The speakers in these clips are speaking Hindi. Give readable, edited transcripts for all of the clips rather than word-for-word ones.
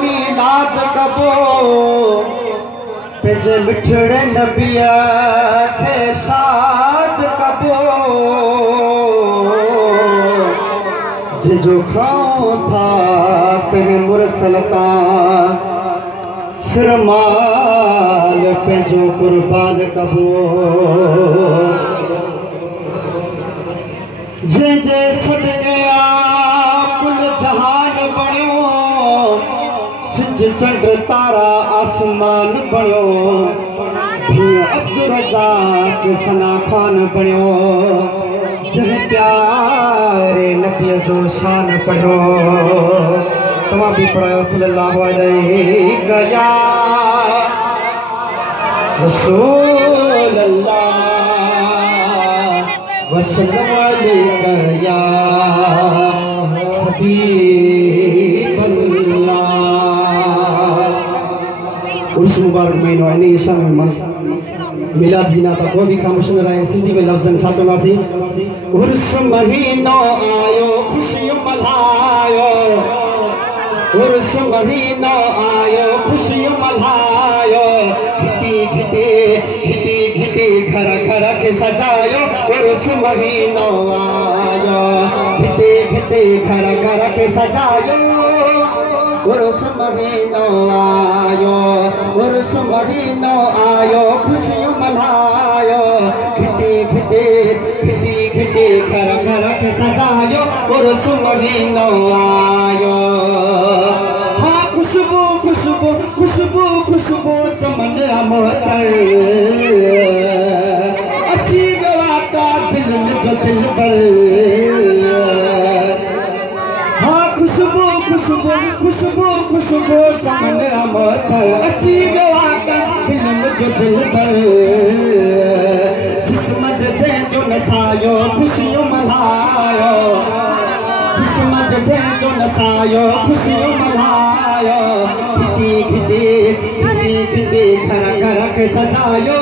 मीलाद कबो पेजे मिठड़े नबिया खे साथ कबो जो खाओ था तेरे मुरसलता सिरमाल पेजो कुर्बान कबो जे जे सदके कुल जहान बणियो सिज चंड तारा आसमान बणियो अब्दुल रज़ाक सना खान बणियो जह प्यारे नबी जो शान पढ़ो तमाम भी पढ़ायो सल्लल्लाहु अलैहि या रसूल अल्लाह वसल्लम अलैका या हबीब अल्लाह। उर्स मुबारक महीनो है ईसा में मिलाद ही ना था कोई भी खामोश न रहे सिंधी में लफ्ज़न छाटो नासी उर्स महीनो आयो खुशियों मल्हायो उर्स महीनो आयो खुशियों मल्हायो घिटी घिटी घिटी घिटी घर घर के सजायो उर्स महीनो आयो घिटी घिटी घर घर के सजायो उर्स महीनो आयो उर्स महीनो आयो खुशियों मल्हायो घिटी घिटी घिटी घिटी घर घर के सजायो उर्स महीनो आयो। हाँ खुशबू खुशबू खुशबू खुशबू चमन अमोतर अच्छी गवा का दिल में जो दिल पर खुशबू खुशबू खुशबू खुशबू चमन अमोतर अच्छी गवा का दिल में जो दिल पर जिस्म जे जो नसायो खुशियों मल्हायो जिस्म जे जो नसायो खुशियों मल्हायो घिटी घिटी घिटी घिटी घर घर के सजायो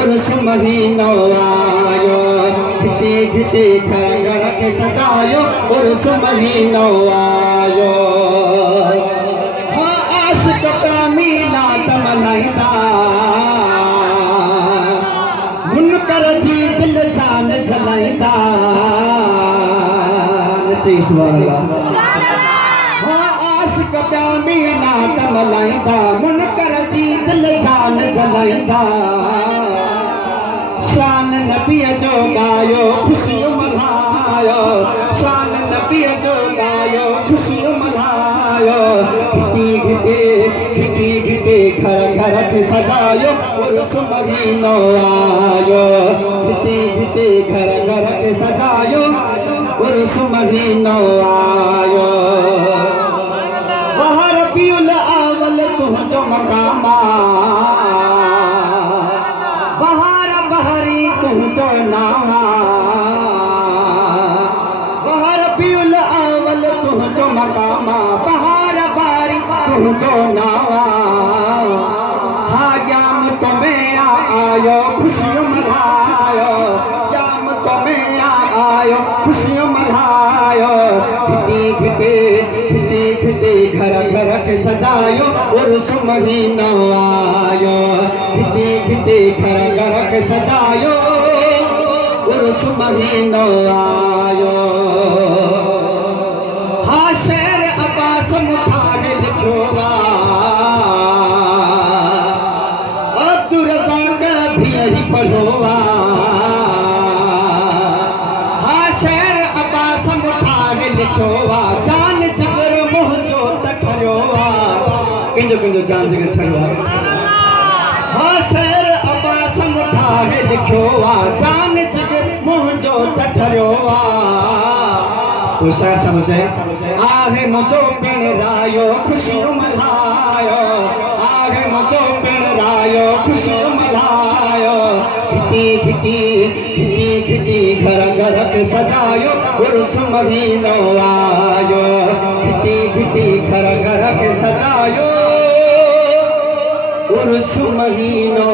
उर्स महीनो आयो घिटी घिटी घर घर के सजायो उर्स महीनो आयो। हाँ आशिक मीलाद मल्हाईंदा मुनकर जी दिल जान जलाईंदा नचे सुभान अल्लाह। हाँ आशिक मीलाद मल्हाईंदा मुनकर जी दिल जान जलाईंदा शान नबी जो गायो खुशियों मल्हायो शान नबी जो गायो खुशियों मल्हायो घिटी घिटी घिटी घिटी घर घर के सजायो उर्स महीनो आयो घिटी घिटी घर घर के सजायो उर्स महीनो आयो। बहर रबीउल अव्वल तुझो मकामा तुझो नामा बहर रबीउल अव्वल तुझो मकामा बहार बारी तुझो नावा हाँ जाम तुम्हें आयो खुशियों मल्हायो जाम तुम्हें आयो खुशियों मल्हायो घिटी घिटी घिटी घिटी घर घर के सजायो उर्स महीनो आयो घिटी घिटी घर घर के सजायो उर्स महीनो आयो। हाँ शेर अब्बास मुठार लिखोगा अब्दुल रज़ाक भी यही पढ़ोगा हाँ शेर अब्बास मुठार लिखोगा जान जिगर मोह जो तखरोवा कंजो कंजो जान जिगर ठरिया हाँ शेर अब्बास मुठार लिखोगा जान जिगर मोह जो तठरोवा तो शायर छा मुझे आहे मुझो पिण रायो खुशियों मल्हायो आहे मुझो पिण रायो खुशियों मल्हायो घिटी घिटी घिटी घिटी घर घर के सजायो उर्स महीनो आयो घिटी घिटी घर घर के सजायो उर्स महीनो